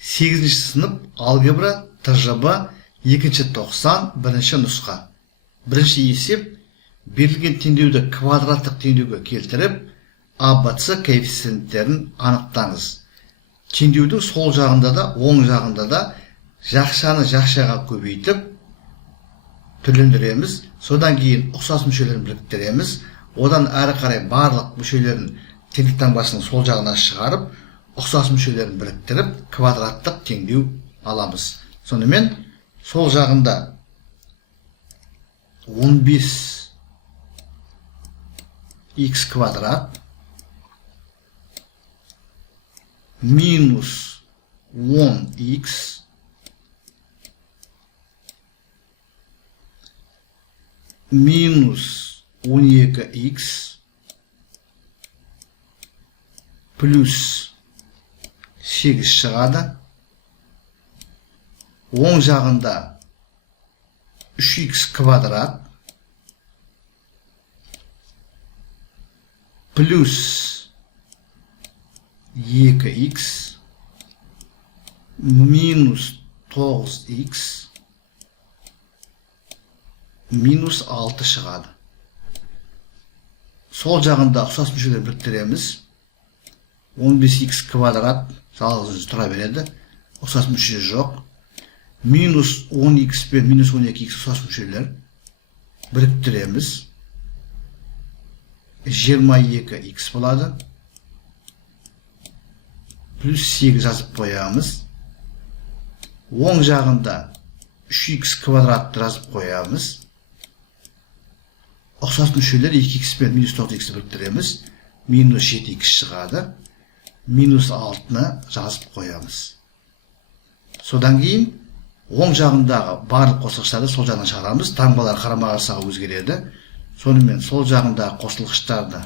8 sınıf algebra tecrübe 2-90 birinci nusxa. Birinci esep berilген теңдеуді квадраттық теңдеуге келтіріп, ABC коэффициенттерін анықтаңыз. Теңдеудің сол жағында да, оң жағында да жақшаны жақшаға көбейтіп түрлендіреміз. Содан кейін ұқсас мүшелерін біріктіреміз. Одан әрі қарай барлық мүшелерін теңдік таңбасының сол жағына шығарып, ұқсас мүшелерін біріктіріп, квадраттық теңдеу аламыз. Сонымен сол жағында 15x квадрат минус 10x минус 12x плюс 8 шығады. Оң жағында 3x квадрат плюс 2x минус 9x минус 6 шығады. Сол жағында ұқсас мүшелер біріктіреміз. 15x квадрат жалғыз тұра береді. Ұқсас мүше жоқ. Минус 10x пен минус 12x ұқсас мүшелер біріктіреміз. 22x болады. Плюс 8 жазып қоямыз. Оң жағында 3x квадрат жазып қоямыз. Ұқсас мүшелер 2x пен минус 9x біріктіреміз. Минус 7x шығады. Минус 6-ны жазып қоямыз. Содан кейін оң жағындағы барлық қосылғыштарды сол жағынан шығарамыз. Таңбалар қарама-қарсыға өзгереді. Сонымен сол жағындағы қосылғыштарды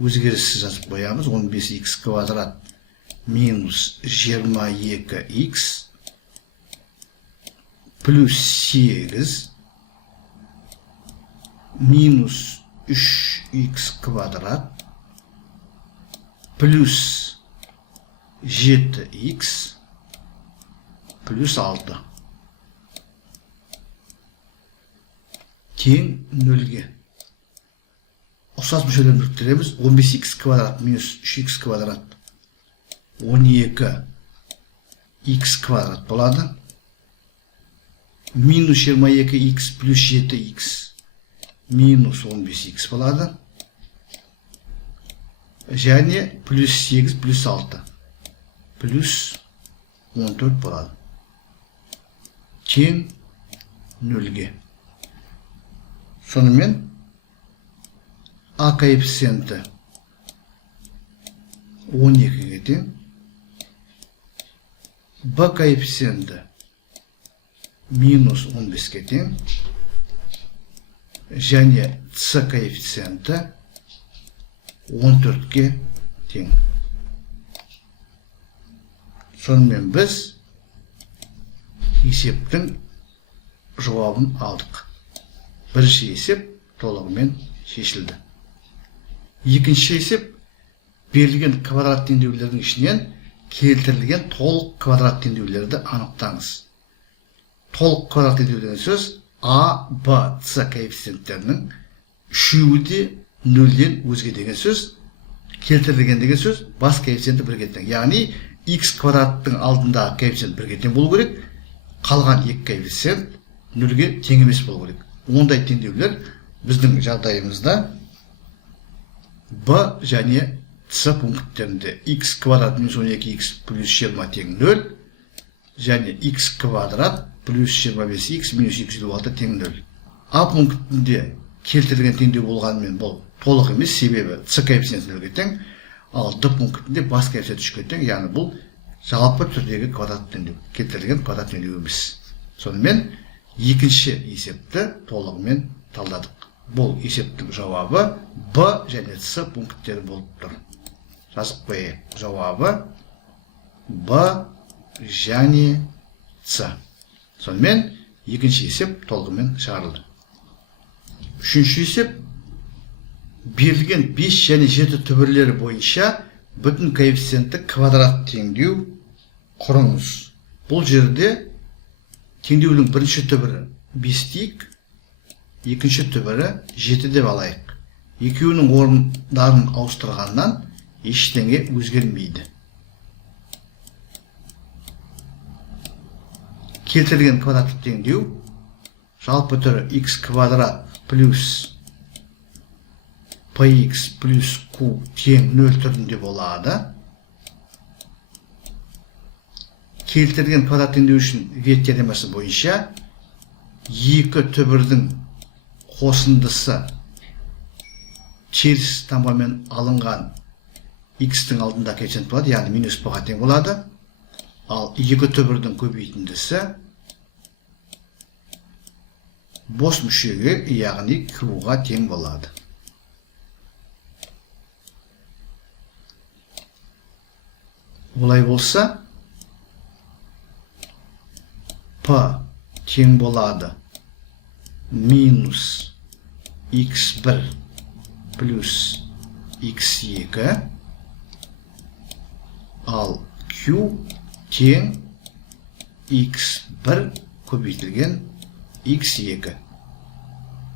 өзгеріссіз жазып қоямыз. 15x квадрат минус 22x плюс 8 минус 3x квадрат плюс 7x плюс 6 тең 0-ге. Ұқсас мүшелерін біріктіреміз. 15x квадрат минус 3x квадрат 12x квадрат болады. Минус 22x плюс 7x минус 15x болады. Және плюс 8 плюс 6 плюс 14 болады. Тең 0-ге. Сонымен A коэффициенті 12-ге тең. B коэффициенті минус 15-ге тең. Және C коэффициенті 14-ге тең. Сонымен біз есептің жауабын алдық. Бірінші есеп толығымен шешілді. Екінші есеп берілген квадрат теңдеулердің ішінен келтірілген толық квадрат теңдеулерді анықтаңыз. Толық квадрат теңдеу деген сөз A, B, C коэффициенттерінің үшеуі де 0-ден өзге деген сөз. Келтірілген деген сөз бас коэффициенті бірге тең. Яғни x квадраттың алдындағы коэффициент бірге тең болу керек. Қалған екі коэффициент 0-ге тең емес болу керек. Ондай теңдеулер біздің жағдайымызда B және C пункттерінде x квадрат минус 12x плюс 20 тең 0 және x квадрат плюс 25x минус 256 тең 0. A пунктінде келтірілген теңдеу болғанымен бұл толық емес, себебі C коэффициенті 0-ге тең, ал D пунктінде бас коэффициент 3-ге тең, яғни бұл жалпы түрдегі квадрат теңдеу, келтірілген квадрат теңдеу емес. Сонымен екінші есепті толығымен талдадық. Бұл есептің жауабы B және C пункттері болып тұр. Жазып қойайық. Жауабы B және C. Сонымен екінші есеп толығымен шығарылды. Үшінші есеп берілген 5 және 7 түбірлері бойынша бүтін коэффициенті квадрат теңдеу құрыңыз. Бұл жерде теңдеудің бірінші түбірі 5 дейік, екінші түбірі 7 деп алайық. Екеуінің орындарын ауыстырғаннан ештеңе өзгермейді. Келтірген квадраттық теңдеу жалпы түрі x квадрат плюс px плюс q тең 0 түрінде болады. Келтірген квадрат теңдеу үшін вет теоремасы бойынша екі түбірдің қосындысы теріс таңбамен алынған x-тің алдында коэффициент болады, яғни минус b-ға тең болады. Ал екі түбірдің көбейтіндісі бос мүшеге, яғни q-ға тең болады. Олай болса, p тең болады минус x1 плюс x2, ал q тең x1 көбейтілген x2.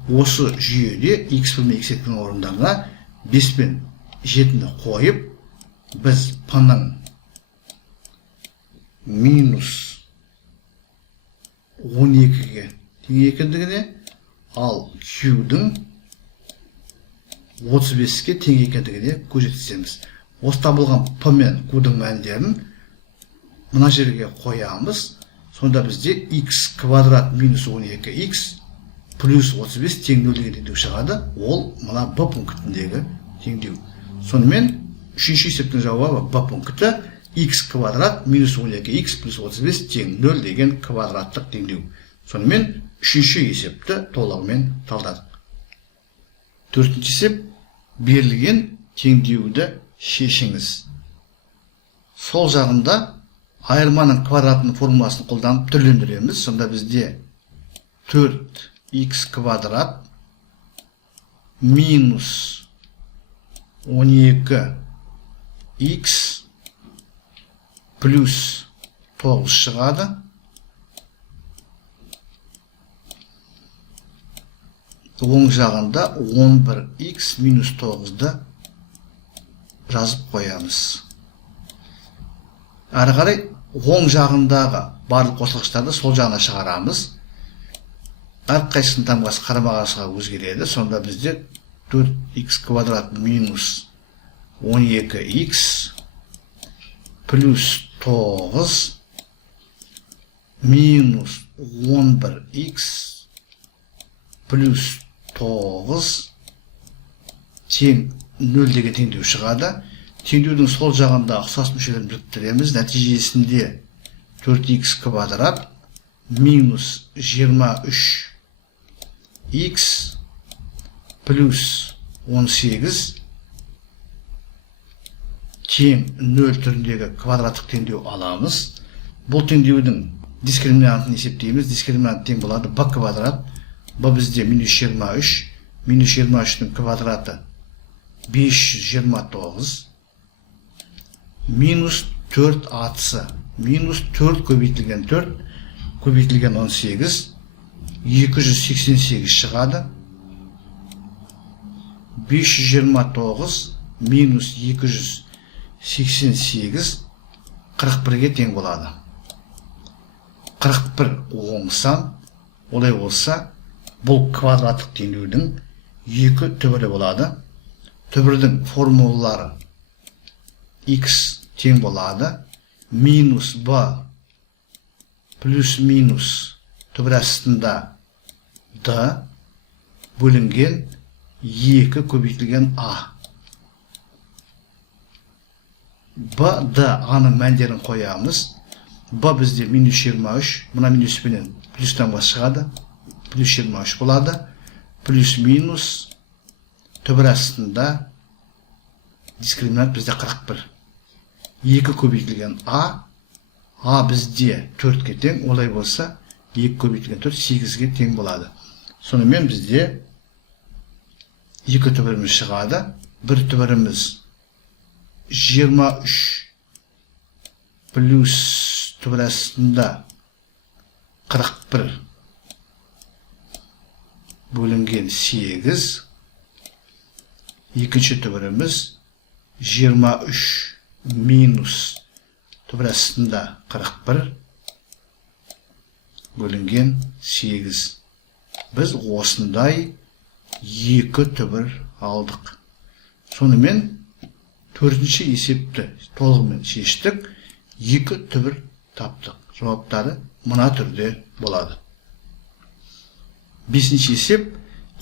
Осы жүйеде x1 мен x2-ның орындарына 5 пен 7-ні қойып, біз p-ның минус 12-ге тең екендігіне, ал q-дің 35-ке тең екендігіне көз жеткіземіз. Осы табылған p мен q-дің мәндерін мына жерге қоямыз. Сонда бізде x квадрат минус 12x плюс 35 тең 0 деген теңдеу шығады. Ол мына b пунктіндегі теңдеу. Сонымен үшінші есептің жауабы b пункті x квадрат минус 12x плюс 35 тең 0 деген квадраттық теңдеу. Сонымен үшінші есепті толығымен талдадық. Төртінші есеп, берілген теңдеуді шешіңіз. Сол жағында айырманың квадратының формуласын қолданып түрлендіреміз. Сонда бізде 4x квадрат минус 12x плюс 9 шығады. Оң жағында 11x минус 9-ды жазып қоямыз. Әрі қарай оң жағындағы барлық қосылғыштарды сол жағына шығарамыз. Әрқайсысының таңбасы қарама-қарсыға өзгереді. Сонда бізде 4x квадрат минус 12x плюс 9 минус 11x плюс 9 тең 0 деген теңдеу шығады. Теңдеудің сол жағында ұқсас мүшелерін біріктіреміз. Нәтижесінде 4x квадрат минус 23x плюс 18 тең 0 түріндегі квадраттық теңдеу аламыз. Бұл теңдеудің дискриминантын есептейміз. Дискриминант тең болады b квадрат. b бізде минус 23. Минус 23-ның квадраты 529. Минус 4 атысы. Минус 4 көбейтілген 4 көбейтілген 18. 288 шығады. 529 минус 288 41-ге тең болады. 41 оң сан. Олай болса, бұл квадраттық теңдеудің екі түбірі болады. Түбірдің формулалары x тең болады. Минус b плюс минус түбір астында d бөлінген 2 көбейтілген a. b, d, a-ның мәндерін қоямыз. b бізде минус 23, мұна минус пенен плюстан бас шығады. Плюс 23 болады. Плюс минус түбір астында дискриминант бізде 41. 2 көбейтілген a. a бізде 4-ке тең. Олай болса 2 көбейтілген 4 8-ге тең болады. Сонымен бізде 2 түбіріміз шығады. Бір түбіріміз 23 плюс түбір астында 41 бөлінген 8. Екінші түбіріміз 23 минус түбір астында 41 бөлінген 8. Біз осындай екі түбір алдық. Сонымен төртінші есепті толығымен шештік. Екі түбір таптық. Жауаптары мына түрде болады. Бесінші есеп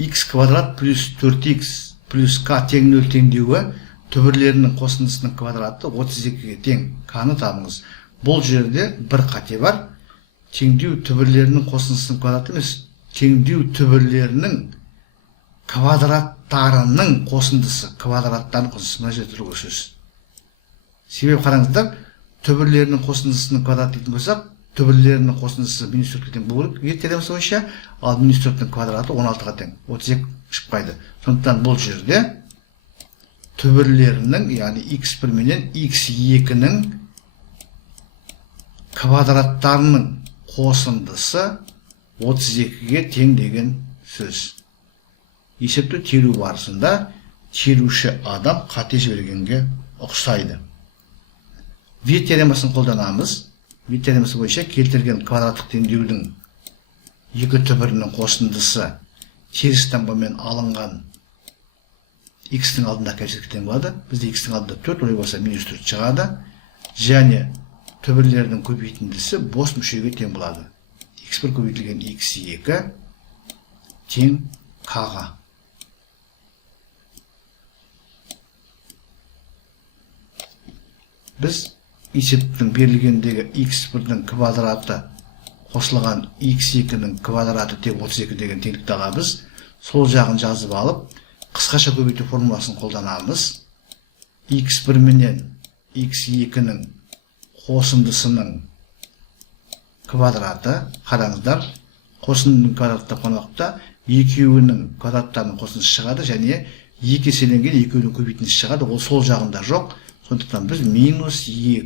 x квадрат плюс 4x плюс k тең 0 теңдеуі түбірлерінің қосындысының квадраты 32-ге тең. K-ны табыңыз. Бұл жерде бір қате бар. Теңдеу түбірлерінің қосындысының квадраты емес, теңдеу түбірлерінің квадраттарының қосындысы. Квадраттардың қосындысы. Мына жерде тұр сөз. Себеп қараңыздар, түбірлерінің қосындысының квадраты дейтін болсақ, түбірлерінің қосындысы минус 4-ге тең болу керек теоремасы бойынша, ал минус 4-дің квадраты 16-ға тең. 32 шықпайды. Сондықтан бұл жерде түбірлерінің, яғни x1 менен x2-ның квадраттарының қосындысы 32-ге тең деген сөз. Есепті теру барысында теруші адам қате жібергенге ұқсайды. Вет теоремасын қолданамыз. Вет теоремасы бойынша келтірген квадраттық теңдеудің екі түбірінің қосындысы теріс таңбамен алынған x-тің алдында кәсетке тең болады. Бізде x-тің алдында 4, олай болса минус 4 шығады. Және түбірлердің көбейтіндісі бос мүшеге тең болады. x1 көбейтілген x2 тең k-ға. Біз есептің берілгендегі x1-дің квадраты қосылған x2-ның квадраты тең 32 деген теңдікті аламыз. Сол жағын жазып алып, қысқаша көбейту формуласын қолданамыз. x1 менен x2-ның қосындысының квадраты, қараңыздар, қосындының квадраты қонақта екеуінің квадраттарының қосындысы шығады, және екі еселенген екеуінің көбейтіндісі шығады. Ол сол жағында жоқ. Сондықтан біз минус 2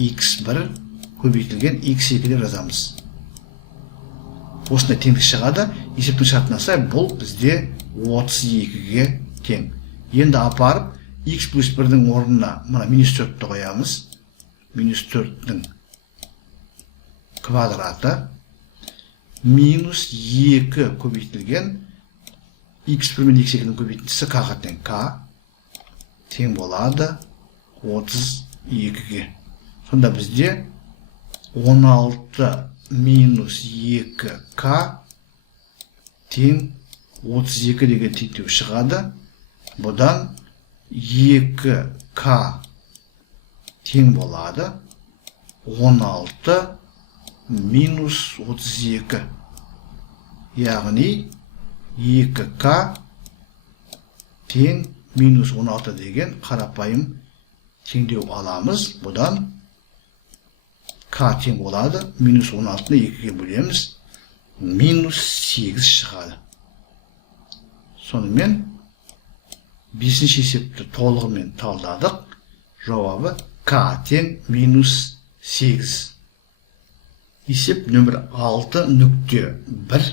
x1 көбейтілген x2 деп жазамыз. Осындай теңдік шығады. Есептің шартына сай бұл бізде 32-ге тең. Енді апарып x плюс 1-дің орнына мына минус 4-ті қоямыз. Минус 4-дің квадраты минус 2 көбейтілген x1 мен x2-ның көбейтіндісі k-ға тең. K тең болады 32-ге. Сонда бізде 16 минус 2k тең 32 деген теңдеу шығады. Бұдан 2k тең болады 16 минус 32. Яғни 2k тең минус 16 деген қарапайым теңдеу аламыз. Бұдан k тең болады. Минус 16-ны 2-ге бөлеміз. Минус 8 шығады. Сонымен 5-ші есепті толығымен талдадық. Жауабы k тең минус 8. Есеп нөмір 6.1.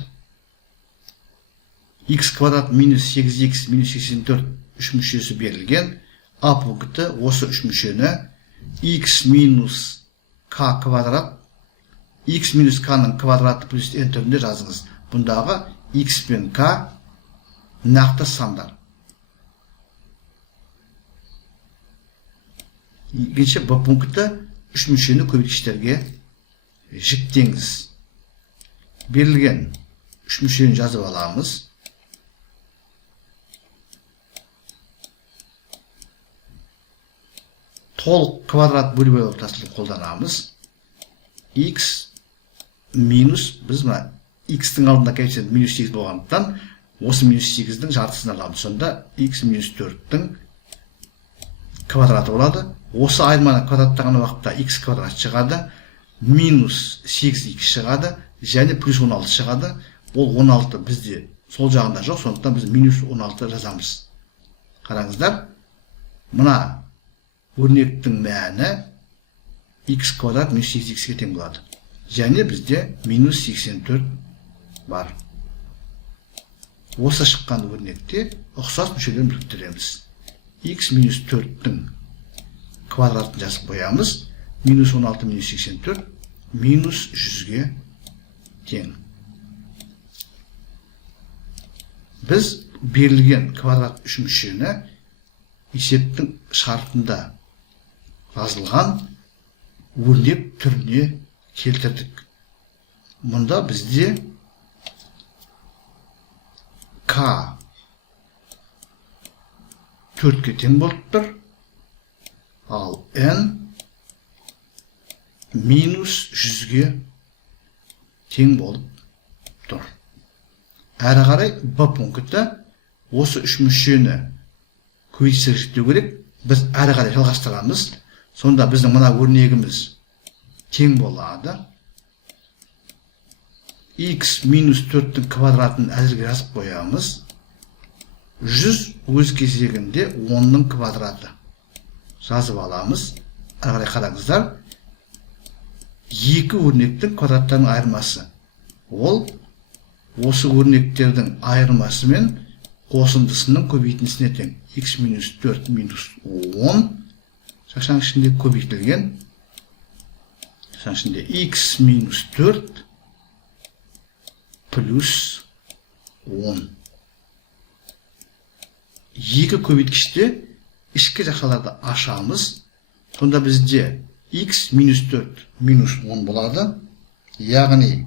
x квадрат минус 8x минус 84 үш мүшесі берілген. А пункті осы үш мүшені x минус k квадрат, x минус k-ның квадраты плюс n түрінде жазыңыз. Бұндағы x пен k нақты сандар. Екінші Б пункті үш мүшені көбейткіштерге жіктеңіз. Берілген үш мүшені жазып аламыз. Толық квадрат бөлу тәсілін қолданамыз. X минус, біз x-тің алдында коэффициент минус 8 болғандықтан, осы минус 8-дің жартысын аламыз. Сонда x минус 4-дің квадраты болады. Осы айырманы квадраттаған уақытта x квадрат шығады, минус 8x шығады, және плюс 16 шығады. Ол 16 бізде сол жағында жоқ, сондықтан біз минус 16 жазамыз. Қараңыздар, мына өрнектің мәні x квадрат минус 8x'ге тең болады. Және бізде минус 84 бар. Осы шыққан өрнекте ұқсас мүшелерін біріктіреміз. X минус 4-тің квадратын жазып қоямыз. Минус 16 минус 84 минус 100-ге тең. Біз берілген квадрат үш мүшені есептің шартында жазылған өрнек түріне келтірдік. Мұнда бізде К 4-ке тең болып тұр, ал N минус 100-ге тең болып тұр. Әрі қарай Б пункті осы үш мүшені көбейтсек жіктеу керек. Біз әрі қарай жалғастырамыз. Сонда біздің мына өрнегіміз тең болады. X минус 4-тің квадратын әзірге жазып қоямыз. 100 өз кезегінде 10-ның квадраты. Жазып аламыз. Әрі қарай қараңыздар. Екі өрнектің квадраттарының айырмасы. Ол осы өрнектердің айырмасы мен қосындысының көбейтіндісіне тең. X минус 4 минус 10 шақшаның ішінде көбейтілген. Шақшаның ішінде X минус 4 плюс 10. Екі көбейткіште ішкі жақшаларды ашамыз. Сонда бізде X минус 4 минус 10 болады. Яғни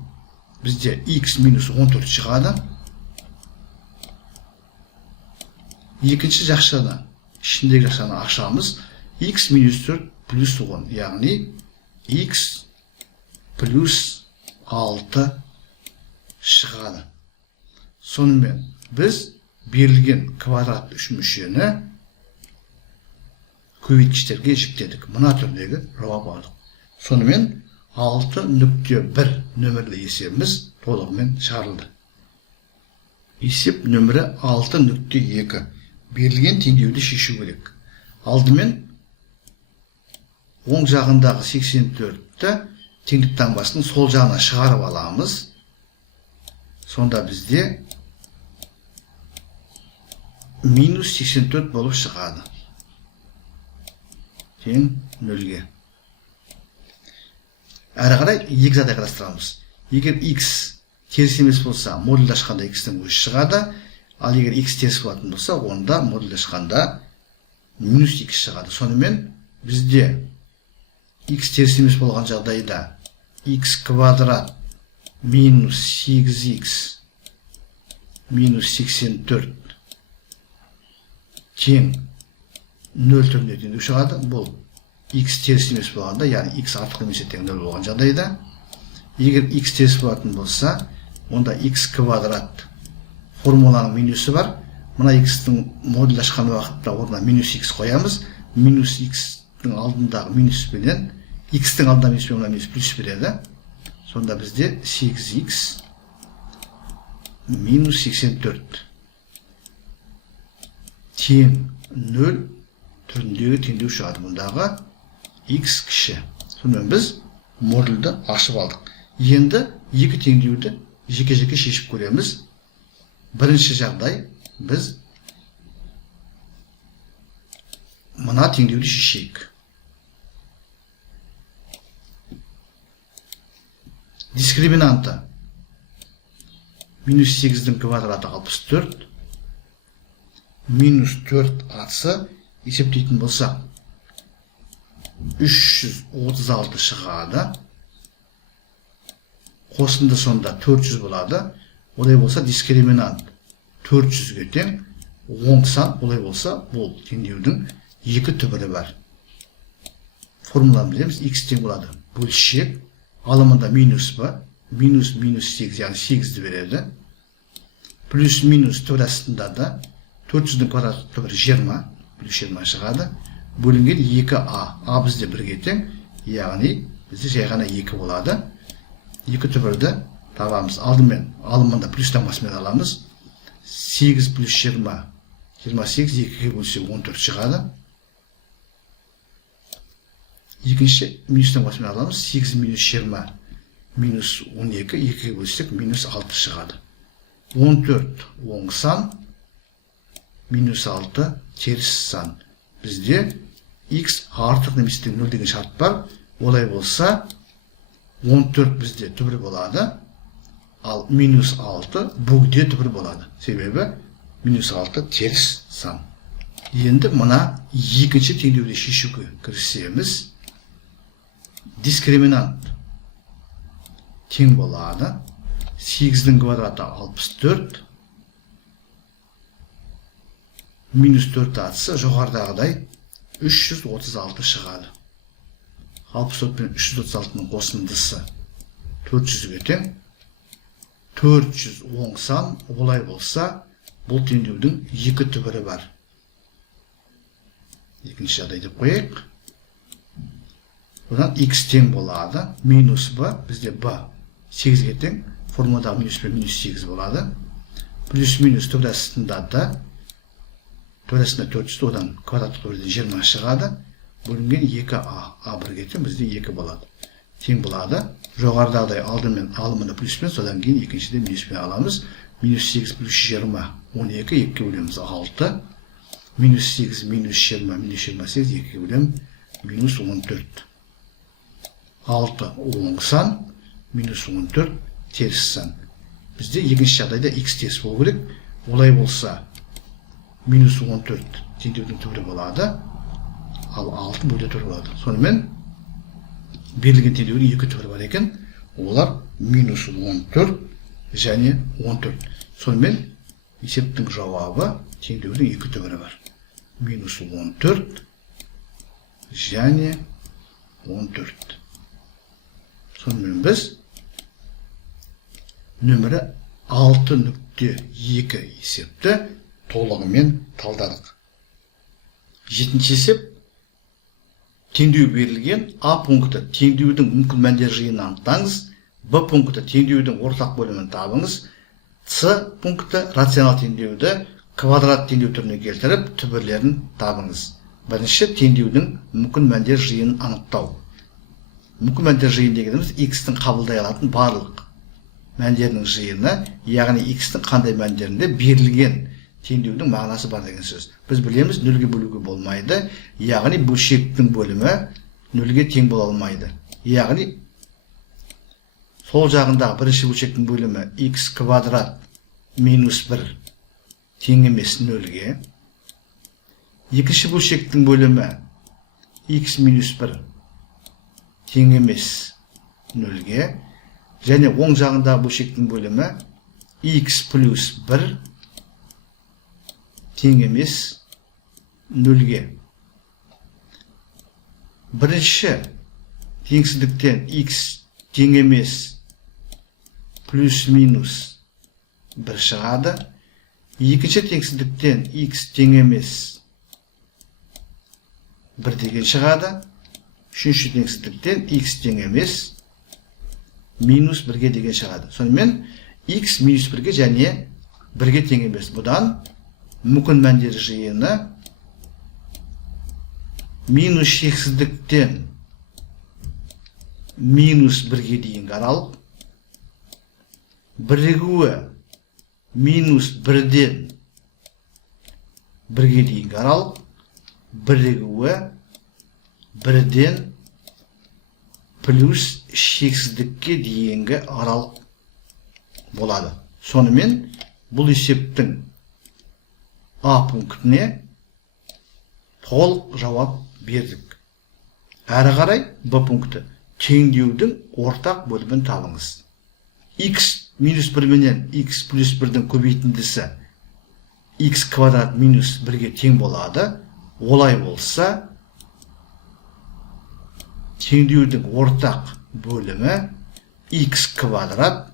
бізде X минус 14 шығады. Екінші жақшаны, ішіндегі жақшаны ашамыз. X минус 4 плюс 10. Яғни X плюс 6 шығады. Сонымен біз берілген квадрат үш мүшені көбейткіштерге жіктедік. Мына түрдегі жауап алдық. Сонымен 6.1 нөмірлі есебіміз толығымен шығарылды. Есеп нөмірі 6.2. Берілген теңдеуді шешу керек. Алдымен оң жағындағы 84-ті теңдік таңбасының сол жағына шығарып аламыз. Сонда бізде минус 84 болып шығады. Тең 0-ге. Әрі қарай екі жағдай қарастырамыз. Егер x теріс емес болса, модульді ашқанда x-тің өзі шығады. Ал егер x теріс болатын болса, онда модульді ашқанда минус x шығады. Сонымен бізде x теріс емес болған жағдайда x квадрат минус 8x минус 84 тең 0 түрінде теңдеу шығады. Бұл x теріс емес болғанда, яғни x артық немесе тең 0 болған жағдайда. Егер x теріс болатын болса, онда x квадрат формуланың минусы бар. Мына x-тің модуль ашқан уақытта орнына минус x қоямыз. Минус x-тің алдындағы минус пенен x-тің алдында минус пен минус плюс береді. Сонда бізде 8x минус 84 тең 0 түріндегі теңдеу шығады. Мұндағы x кіші. Сонымен біз модульді ашып алдық. Енді екі теңдеуді жеке-жеке шешіп көреміз. Бірінші жағдай біз мына теңдеуді шешейік. Дискриминанты минус 8-дің квадраты 64, минус 4 асы есептейтін болса 336 шығады. Қосынды сонда 400 болады. Олай болса дискриминант 400-ге тең. Оң сан олай болса бұл теңдеудің екі түбірі бар. Формуланы білеміз. X тең болады. Бөлшек алымында минус ба? Минус 8, яғни 8-ді береді. Плюс минус түбір астында да 400-дің квадрат түбірі 20, плюс 20 шығады. Бөлінген 2a. A бізде 1-ге тең, яғни бізде жай ғана 2 болады. Екі түбірді табамыз. Алдымен алымында плюс таңбасымен аламыз. 8 плюс 20, 28, 2-ге бөлсе 14 шығады. Екінші минустан басымен аламыз. 8 минус 20 минус 12, 2'ye бөлсек минус 6 шығады. 14 оң сан, минус 6 теріс сан. Бізде x артық немесе 0 деген шарт бар. Олай болса 14 бізде түбір болады, ал минус 6 бөгде түбір болады. Себебі минус 6 теріс сан. Енді мына екінші теңдеуді шешуге кірісеміз. Дискриминант тең болады. 8-дің квадраты 64. Минус 4 атысы жоғардағыдай 336 шығады. 64 пен 336-ның қосындысы 400-ге тең. 400 оң сан. Олай болса, бұл теңдеудің екі түбірі бар. Екінші жағдай деп қойайық. Одан x тең болады. Минус b, бізде b 8-ге тең. Формуладағы минус пен минус 8 болады. Плюс минус төбірасында да, төбірасында 400, одан квадраттық төрден 20 шығады. Бөлінген 2a, a 1-ге тең, бізде 2 болады. Тең болады. Жоғардағыдай алдымен алымыны плюспен, содан кейін екіншіде минуспен аламыз. Минус 8 плюс 20, 12, 2-ге бөлеміз 6. Минус 8, минус 20, минус 28, 2-ге бөлем, минус 14. 6 оң сан, минус 14 теріс сан. Бізде екінші жағдайда x теріс болу керек. Олай болса, минус 14 теңдеудің түбірі болады, ал 6 бөле түбірі болады. Сонымен, берілген теңдеудің екі түбірі бар екен. Олар минус 14 және 14. Сонымен, есептің жауабы теңдеудің екі түбірі бар. Минус 14 және 14. Сонымен біз нөмірі 6.2 есепті толығымен талдадық. Жетінші есеп. Теңдеу берілген. А пункті теңдеудің мүмкін мәндер жиынын анықтаңыз. Б пункті теңдеудің ортақ бөлімін табыңыз. С пункті рационал теңдеуді квадрат теңдеу түріне келтіріп, түбірлерін табыңыз. Бірінші теңдеудің мүмкін мәндер жиынын анықтау. Мүмкін мәндер жиын дегеніміз x-тің қабылдай алатын барлық мәндерінің жиыны, яғни x-тің қандай мәндерінде берілген теңдеудің мағынасы бар деген сөз. Біз білеміз, нөлге бөлуге болмайды, яғни бөлшектің бөлімі нөлге тең бола алмайды. Яғни сол жағындағы бірінші бөлшектің бөлімі x квадрат минус 1 тең емес нөлге. Екінші бөлшектің бөлімі x минус 1 тең емес нөлге. Және оң жағындағы бөлшектің бөлімі x плюс 1 тең емес нөлге. Бірінші теңсіздіктен x тең емес плюс минус 1 шығады. Екінші теңсіздіктен x тең емес 1 деген шығады. Үшінші теңсіздіктен x тең емес минус 1-ге деген шығады. Сонымен x минус 1-ге және 1-ге тең емес. Бұдан мүмкін мәндер жиыны минус шексіздіктен минус 1-ге дейінгі аралық, бірігуі минус 1-ден 1-ге дейінгі аралық, бірігуі 1-ден плюс шексіздікке дейінгі аралық болады. Сонымен бұл есептің А пунктіне толық жауап бердік. Әрі қарай Б пункті теңдеудің ортақ бөлімін табыңыз. X минус 1 менен x плюс 1-дің көбейтіндісі x квадрат минус 1-ге тең болады. Олай болса, теңдеудің ортақ бөлімі x квадрат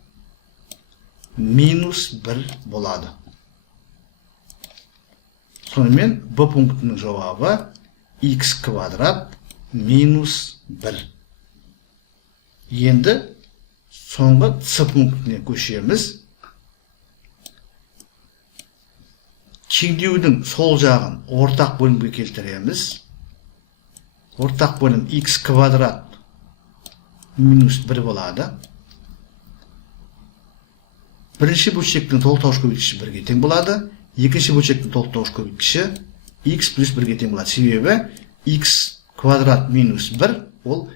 минус 1 болады. Сонымен Б пунктінің жауабы x квадрат минус 1. Енді соңғы С пунктіне көшеміз. Теңдеудің сол жағын ортақ бөлімге келтіреміз. ортақ бөлім x квадрат минус 1 болады. Бірінші бөлшектің толықтауыш көбейткіші 1-ге тең болады. Екінші бөлшектің толықтауыш көбейткіші x плюс 1-ге тең болады. Себебі x квадрат минус 1 ол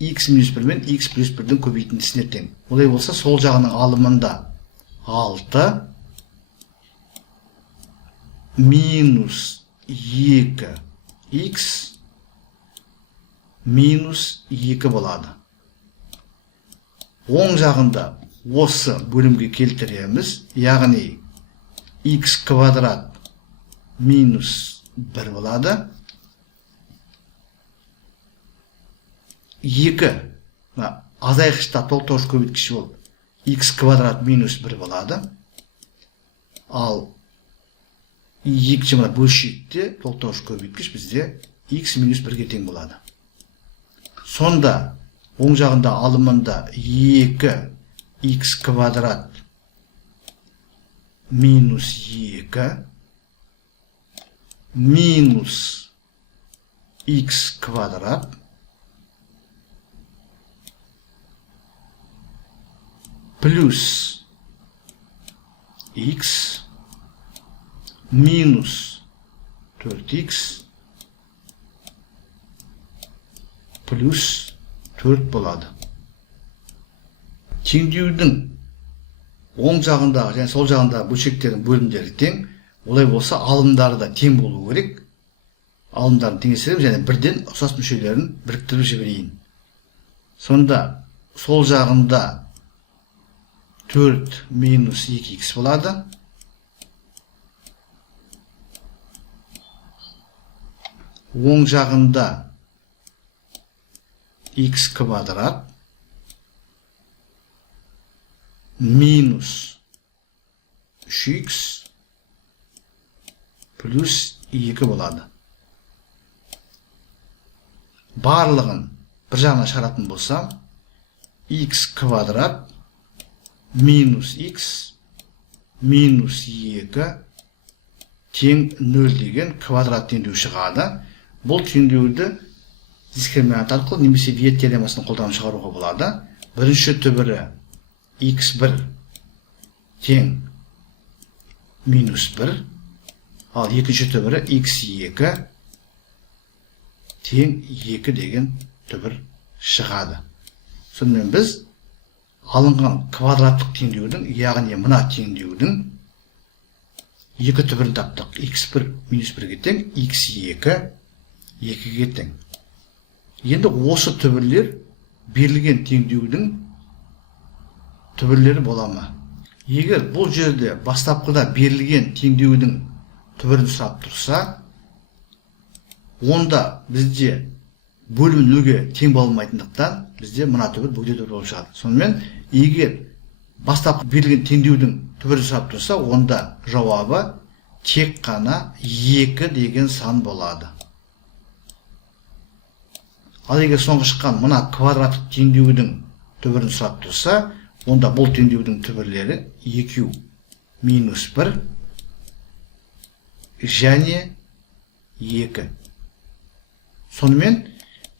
x минус 1 мен x плюс 1-дің көбейтіндісіне тең. Олай болса, сол жағының алымында 6 минус 2x минус 2 болады. Оң жағында осы бөлімге келтіреміз, яғни x квадрат минус 1 болады. 2 азайғышта толықтауыш көбейткіші болып x квадрат минус 1 болады. Ал екінші бөлшекте толықтауыш көбейткіш бізде x минус 1-ге тең болады. Сонда оң жағында алымында 2x квадрат минус 2 минус x квадрат плюс x минус 4x плюс 4 болады. Теңдеудің оң жағындағы және сол жағындағы бөлшектердің бөлімдері тең. Олай болса, алымдары да тең болу керек. Алымдарын теңестіріп және бірден ұқсас мүшелерін біріктіріп жіберейін. Сонда сол жағында 4 минус 2x болады. Оң жағында x квадрат минус 3x плюс 2 болады. Барлығын бір жағына шығаратын болсам, x квадрат минус x минус 2 тең 0 деген квадрат теңдеу шығады. Бұл теңдеуді дискриминант арқылы немесе виет теоремасын қолданып шығаруға болады. Бірінші түбірі x1 тең минус 1, ал екінші түбірі x2 тең 2 деген түбір шығады. Сонымен біз алынған квадраттық теңдеудің, яғни мына теңдеудің екі түбірін таптық. x1 минус 1-ге тең, x2 2-ге тең. Енді осы түбірлер берілген теңдеудің түбірлері бола ма? Егер бұл жерде бастапқыда берілген теңдеудің түбірін сұрап тұрса, онда бізде бөлім нөлге тең болмайтындықтан бізде мына түбір бөгде түбір болып шығады. Сонымен, егер бастапқы берілген теңдеудің түбірін сұрап тұрса, онда жауабы тек қана 2 деген сан болады. Ал егер соңғы шыққан мына квадраттық теңдеудің түбірін сұрап тұрса, онда бұл теңдеудің түбірлері 2 минус 1 және 2. Сонымен,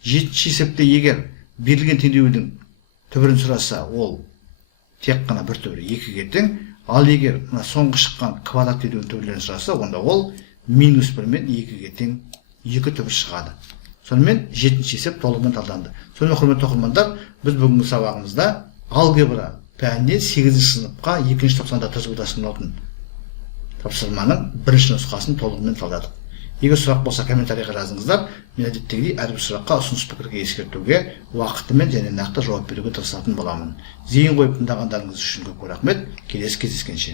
жетінші есепте егер берілген теңдеудің түбірін сұраса, ол тек қана бір түбірі 2-ге тең. Ал егер соңғы шыққан квадрат теңдеудің түбірлерін сұраса, онда ол минус 1 мен 2-ге тең 2 түбір шығады. Сонымен, жетінші есеп толығымен талданды. Сонымен, құрметті оқырмандар, біз бүгінгі сабағымызда алгебра пәнінен 8-ші сыныпқа 2-ші тоқсанда тәжірибеде ұсынылатын тапсырманың бірінші нұсқасын толығымен талдадық. Егер сұрақ болса, комментарийға жазыңыздар. Мен әдеттегідей әрбір сұраққа ұсыныс пікірге ескертуге, уақытымен және нақты жауап беруге тырысатын боламын. Зейін қойып тыңдағандарыңыз үшін көп рахмет. Келесі кездескенше.